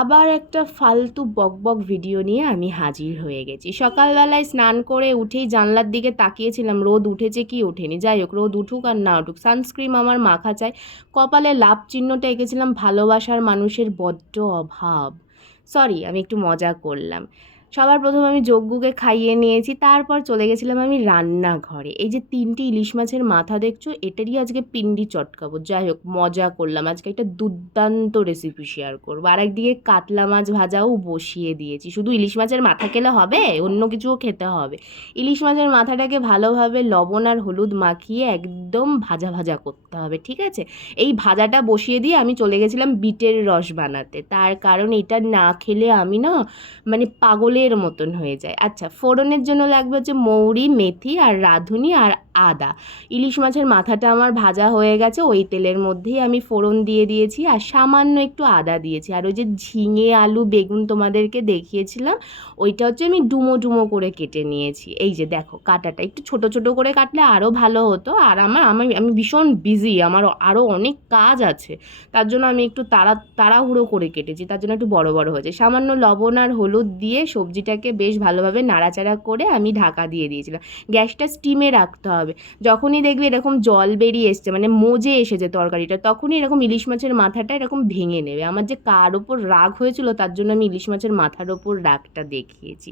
আবার একটা ফালতু বকবক ভিডিও নিয়ে আমি হাজির হয়ে গেছি। সকালবেলায় স্নান করে উঠেই জানলার দিকে তাকিয়েছিলাম, রোদ উঠেছে কি ওঠেনি। যাই হোক, রোদ উঠুক আর না উঠুক, সানস্ক্রিন আমার মাখা চাই। কপালে লাভ চিহ্নটা এঁকেছিলাম, ভালোবাসার মানুষের বড্ড অভাব। সরি, আমি একটু মজা করলাম। সবার প্রথম আমি যজ্ঞকে খাইয়ে নিয়েছি, তারপর চলে গেছিলাম আমি রান্নাঘরে। এই যে 3টি ইলিশ মাছের মাথা দেখছো, এটারই আজকে পিন্ডি চটকাবো। যাই হোক, মজা করলাম। আজকে একটা দুর্দান্ত রেসিপি শেয়ার করবো। আর একদিকে কাতলা মাছ ভাজাও বসিয়ে দিয়েছি। শুধু ইলিশ মাছের মাথা খেলে হবে, অন্য কিছুও খেতে হবে। ইলিশ মাছের মাথাটাকে ভালোভাবে লবণ আর হলুদ মাখিয়ে একদম ভাজা ভাজা করতে হবে, ঠিক আছে? এই ভাজাটা বসিয়ে দিয়ে আমি চলে গেছিলাম বিটের রস বানাতে। তার কারণ এটা না খেলে আমি না মানে পাগলের মতন হয়ে যায়। আচ্ছা, ফোড়নের জন্য লাগবে হচ্ছে মৌরি, মেথি আর রাঁধুনি আর আদা। ইলিশ মাছের মাথাটা আমার ভাজা হয়ে গেছে, ওই তেলের মধ্যেই আমি ফোড়ন দিয়ে দিয়েছি আর সামান্য একটু আদা দিয়েছি। আর ওই যে ঝিঙে, আলু, বেগুন তোমাদেরকে দেখিয়েছিলাম, ওইটা হচ্ছে আমি ডুমো ডুমো করে কেটে নিয়েছি। এই যে দেখো, কাটাটা একটু ছোট ছোট করে কাটলে আরও ভালো হতো। আর আমি ভীষণ বিজি, আমার আরও অনেক কাজ আছে, তার জন্য আমি একটু তাড়াহুড়ো করে কেটেছি, তার জন্য একটু বড় বড় হয়েছে। সামান্য লবণ আর হলুদ দিয়ে সবজিটাকে বেশ ভালোভাবে নাড়াচাড়া করে আমি ঢাকা দিয়ে দিয়েছিলাম। গ্যাসটা স্টিমে রাখতে হবে। যখনই দেখবে এরকম জল বেরিয়ে এসছে, মানে মজে এসেছে তরকারিটা, তখনই এরকম ইলিশ মাছের মাথাটা এরকম ভেঙে নেবে। আমার যে কার ওপর রাগ হয়েছিল, তার জন্য আমি ইলিশ মাছের মাথার ওপর রাগটা দেখিয়েছি।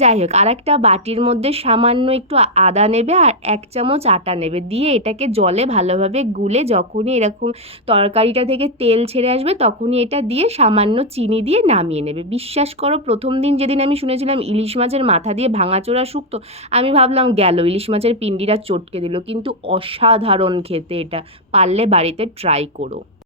যাই হোক, আর একটা বাটির মধ্যে সামান্য একটু আদা নেবে আর 1 চামচ আটা নেবে, দিয়ে এটাকে জলে ভালোভাবে গুলে যখনই এরকম তরকারিটা থেকে তেল ছেড়ে আসবে, তখনই এটা দিয়ে সামান্য চিনি দিয়ে নামিয়ে নেবে। বিশ্বাস করো, প্রথম দিন যেদিন আমি শুনেছিলাম ইলিশ মাছের মাথা দিয়ে ভাঙাচোরা শুক্তো, আমি ভাবলাম গেল, ইলিশ মাছের পিন্ডিটা চটকে দিল। কিন্তু অসাধারণ খেতে এটা, পারলে বাড়িতে ট্রাই করো।